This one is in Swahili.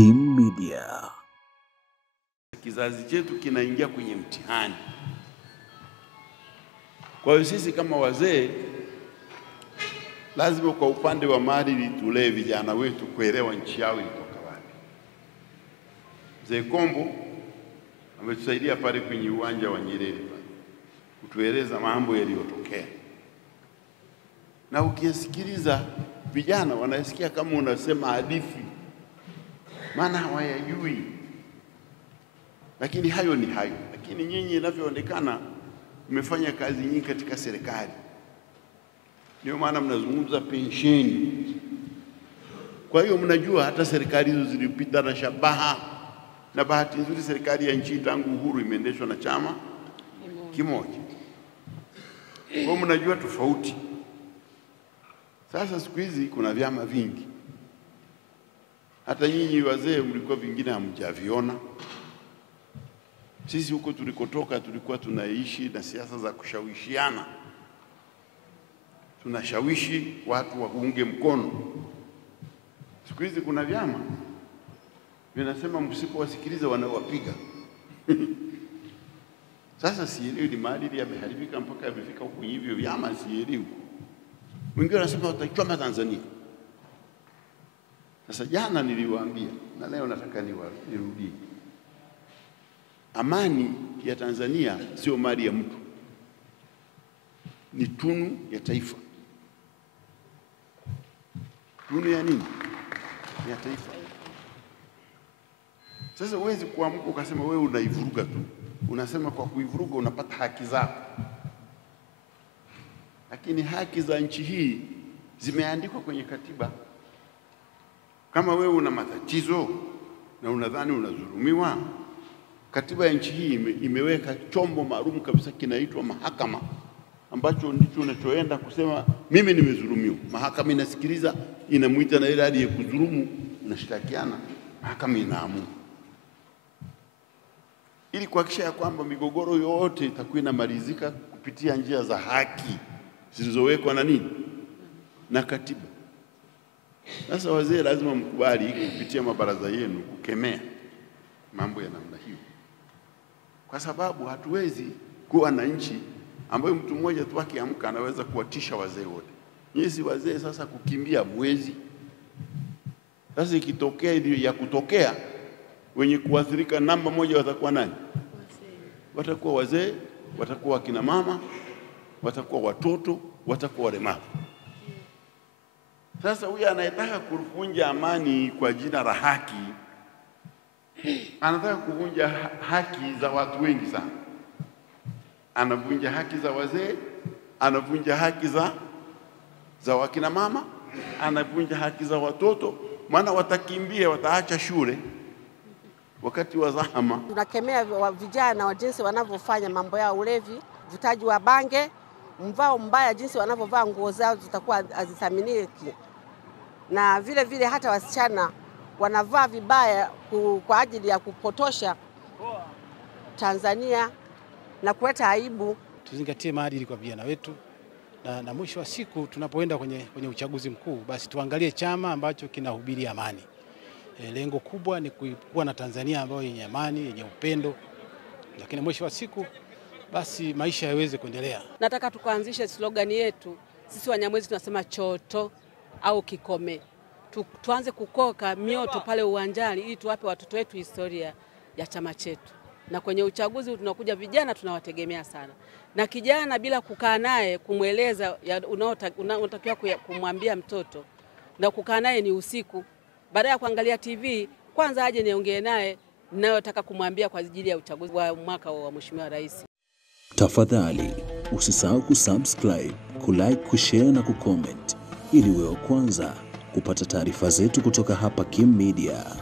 Kim Media. Kizazi chetu kinaingia kwenye mtihani. Kwa hiyo sisi kama wazee lazima kwa upande wa maadili tulee vijana wetu kuelewa nchi yao ilitoka wapi. Mzee Kombo ametusaidia pale kwenye uwanja wa Nyerere pale kutueleza mambo yaliyotokea. Na ukisikiliza vijana wanasikia kama unasema hadithi, maana hawayajui. Lakini hayo ni hayo. Lakini nyinyi inavyoonekana mmefanya kazi nyingi katika serikali. Ndio maana mnazungumza pensheni. Kwa hiyo mnajua hata serikali hizo zilipita na shabaha, na bahati nzuri serikali ya nchi tangu uhuru imeendeshwa na chama kimoja. Kwa hiyo mnajua tofauti. Sasa siku hizi kuna vyama vingi. Hata nyinyi wazee mlikuwa vingine hamjaviona. Sisi huko tulikotoka tulikuwa tunaishi na siasa za kushawishiana. Tunashawishi watu waunge mkono. Siku hizi kuna vyama vinasema msipowasikiliza wanawapiga. Sasa sielewi ni maadili yameharibika mpaka yamefika huko hivyo vyama, sielewi. Wengine wanasema watachoma Tanzania. Sasa jana niliwaambia na leo nataka nirudie. Amani ya Tanzania sio mali ya mtu. Ni tunu ya taifa. Tunu ya nini? Ya taifa. Sasa huwezi kuamka ukasema wewe unaivuruga tu. Unasema kwa kuivuruga unapata haki zako. Lakini haki za nchi hii zimeandikwa kwenye katiba. Kama wewe una matatizo na unadhani unadhulumiwa, katiba ya nchi hii imeweka chombo maalum kabisa kinaitwa mahakama, ambacho ndicho unachoenda kusema mimi nimedhulumiwa. Mahakama inasikiliza, inamuita na ile hadi ya kudhulumu, unashtakiana, mahakama inaamua. Ili kuhakikisha kwamba migogoro yote itakuwa inamalizika kupitia njia za haki zilizowekwa na nini? Na katiba. Sasa wazee lazima mkubali kupitia mabaraza yenu kukemea mambo ya namna hiyo. Kwa sababu hatuwezi kuwa na nchi ambayo mtu mmoja tu akiamka anaweza kuwatisha wazee wote. Nyinyi wazee sasa kukimbia mwezi. Sasa ikitokea ndio ya kutokea, wenye kuathirika namba moja watakuwa nani? Watakuwa wazee, watakuwa akina mama, watakuwa watoto, watakuwa walemavu. Sasa huyu anayetaka kuvunja amani kwa jina la haki, anataka kuvunja haki za watu wengi sana. Anavunja haki za wazee, anavunja haki za wakina mama, anavunja haki za watoto, maana watakimbia, wataacha shule wakati wa zahama. Tunakemea vijana wa jinsi wanavyofanya mambo ya ulevi, vutaji wa bange, mvao mbaya, jinsi wanavyovaa nguo zao zitakuwa hazithaminiki. Na vile vile hata wasichana wanavaa vibaya kwa ajili ya kupotosha Tanzania na kuleta aibu. Tuzingatie maadili kwa vijana wetu na mwisho wa siku tunapoenda kwenye uchaguzi mkuu, basi tuangalie chama ambacho kinahubiri amani. Lengo kubwa ni kuwa na Tanzania ambayo yenye amani, yenye upendo, lakini mwisho wa siku basi maisha yaweze kuendelea. Nataka tukaanzishe slogan yetu. Sisi Wanyamwezi tunasema choto au kikome. Tuanze kukoka mioto pale uwanjani ili tuwape watoto wetu historia ya chama chetu. Na kwenye uchaguzi tunakuja vijana tunawategemea sana. Na kijana bila kukaa naye kumweleza unaotakiwa kumwambia mtoto na kukaa naye ni usiku. Baada ya kuangalia TV, kwanza aje niongee naye ninayotaka kumwambia kwa ajili ya uchaguzi wa mwaka wa Mheshimiwa Rais. Tafadhali usisahau kusubscribe, kulike, kushare na kucomment ili uwe wa kwanza kupata taarifa zetu kutoka hapa Kim Media.